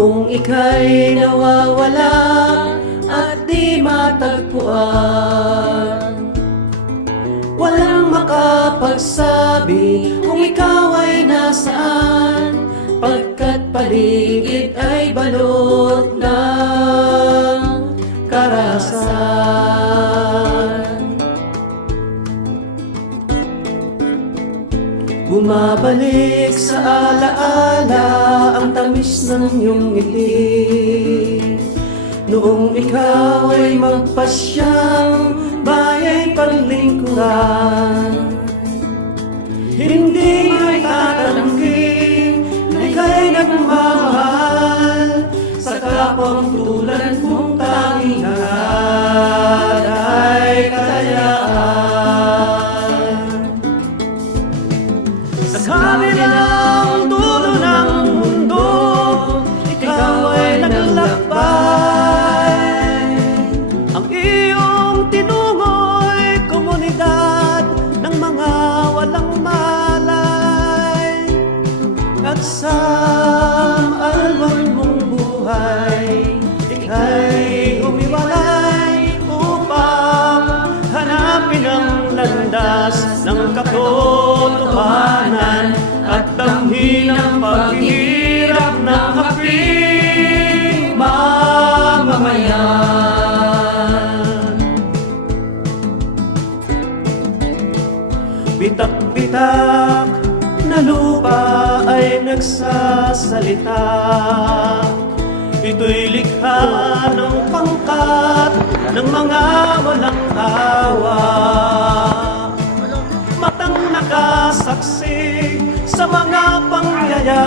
Noong ika'y nawawala at di matagpuan, walang makapagsabi kung ikaw ay nasaan, pagkat paligid ay balot ng karahasan. Bumabalik sa alaala ang tamis ng iyong ngiti, noong ikaw ay magpasyang baya'y paglingkuran. Hindi mo'y tatangking na ika'y nagmamahal sa kapwang tulad mong tanging lahat ay kalayaan. Sa kabilang dulo ng mundo, ikaw ay naglakbay. Ang iyong tinungo'y komunidad ng mga walang malay, at sa alwan mong buhay, ika'y umiwalay upang hanapin ang landas ng katotohanan at damhin ang paghihirap ng haping mamamayan. Bitak-bitak na lupa ay nagsasalita, ito'y likha ng pangkat ng mga walang awa. Matang nakasaksi sa mga pangyayari